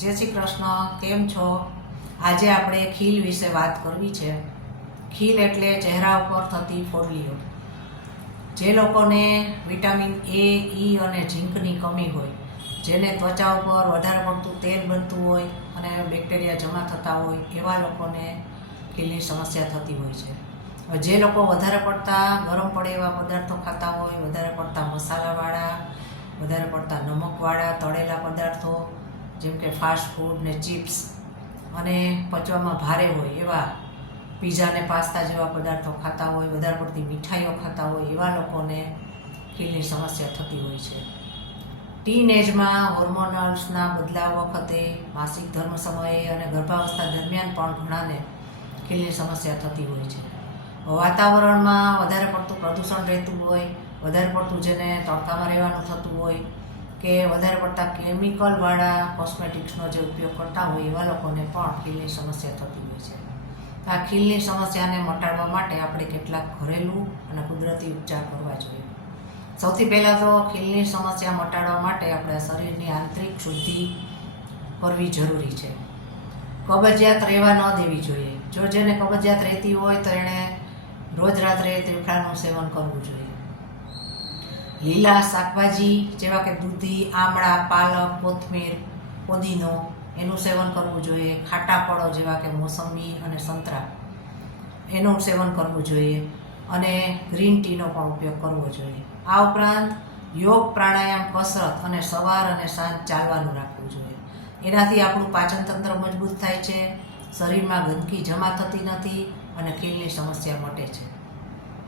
જય શ્રી કૃષ્ણ, કેમ છો? આજે આપણે ખીલ વિશે વાત કરવી છે. ખીલ એટલે ચહેરા ઉપર થતી ફોડલીઓ. જે લોકોને વિટામિન એ, ઈ અને ઝીંકની કમી હોય, જેને ત્વચા ઉપર વધારે પડતું તેલ બનતું હોય અને બેક્ટેરિયા જમા થતા હોય, એવા લોકોને ખીલની સમસ્યા થતી હોય છે. જે લોકો વધારે પડતા ગરમ પડે એવા પદાર્થો ખાતા હોય, વધારે પડતા મસાલાવાળા, વધારે પડતા નમકવાળા તળેલા પદાર્થો જેમ કે ફાસ્ટ ફૂડ ને ચિપ્સ અને પચવામાં ભારે હોય એવા પીઝા ને પાસ્તા જેવા પદાર્થો ખાતા હોય, વધારે પડતી મીઠાઈઓ ખાતા હોય, એવા લોકોને ખીલની સમસ્યા થતી હોય છે. ટીન એજમાં હોર્મોનલ્સના બદલાવ વખતે, માસિક ધર્મ સમયે અને ગર્ભાવસ્થા દરમિયાન પણ ઘણાને ખીલની સમસ્યા થતી હોય છે. વાતાવરણમાં વધારે પડતું પ્રદૂષણ રહેતું હોય, વધારે પડતું જેને તડકામાં રહેવાનું થતું હોય કે વધારે પડતા કેમિકલવાળા કોસ્મેટિક્સનો જે ઉપયોગ કરતા હોય, એવા લોકોને પણ ખીલની સમસ્યા થતી હોય છે. આ ખીલની સમસ્યાને મટાડવા માટે આપણે કેટલાક ઘરેલું અને કુદરતી ઉપચાર કરવા જોઈએ. સૌથી પહેલાં તો ખીલની સમસ્યા મટાડવા માટે આપણે શરીરની આંતરિક શુદ્ધિ કરવી જરૂરી છે. કબજિયાત રહેવા ન દેવી જોઈએ. જો જેને કબજિયાત રહેતી હોય તો એણે રોજ રાત્રે ત્રિફળાનું સેવન કરવું જોઈએ. લીલા શાકભાજી જેવા કે દૂધી, આમળા, પાલક, કોથમીર, પુદીનો એનું સેવન કરવું જોઈએ. ખાટા ફળો જેવા કે મોસંબી અને સંતરા એનું સેવન કરવું જોઈએ અને ગ્રીન ટીનો પણ ઉપયોગ કરવો જોઈએ. આ ઉપરાંત યોગ, પ્રાણાયામ, કસરત અને સવાર અને સાંજ ચાલવાનું રાખવું જોઈએ. એનાથી આપણું પાચન તંત્ર મજબૂત થાય છે, શરીરમાં ગંદકી જમા થતી નથી અને ખીલની સમસ્યા મટે છે.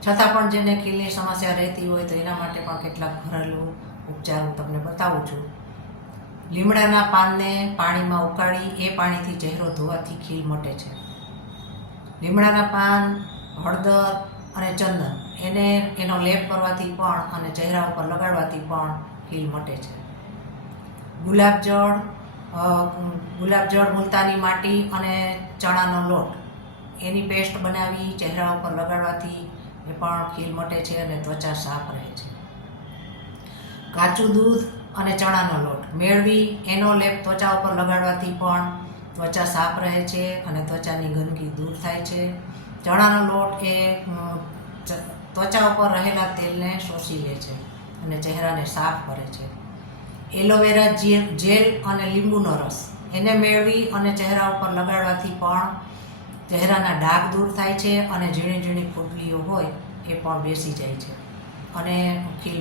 છતાં પણ જેને ખીલની સમસ્યા રહેતી હોય તો એના માટે પણ કેટલાક ઘરેલું ઉપચાર હું તમને બતાવું છું. લીમડાના પાનને પાણીમાં ઉકાળી એ પાણીથી ચહેરો ધોવાથી ખીલ મટે છે. લીમડાના પાન, હળદર અને ચંદન એનો લેપ કરવાથી પણ અને ચહેરા ઉપર લગાડવાથી પણ ખીલ મટે છે. ગુલાબજળ, મુલતાની માટી અને ચણાનો લોટ એની પેસ્ટ બનાવી ચહેરા ઉપર લગાડવાથી એ પણ ખીલ મટે છે અને ત્વચા સાફ રહે છે. કાચું દૂધ અને ચણાનો લોટ મેળવી એનો લેપ ત્વચા ઉપર લગાડવાથી પણ ત્વચા સાફ રહે છે અને ત્વચાની ગંદકી દૂર થાય છે. ચણાનો લોટ એ ત્વચા ઉપર રહેલા તેલને શોષી લે છે અને ચહેરાને સાફ કરે છે. એલોવેરા જેલ અને લીંબુનો રસ એને મેળવી અને ચહેરા ઉપર લગાડવાથી પણ ચહેરાના ડાઘ દૂર થાય છે અને ઝીણી ઝીણી ફૂટલીઓ હોય એ પણ બેસી જાય છે અને ખીલ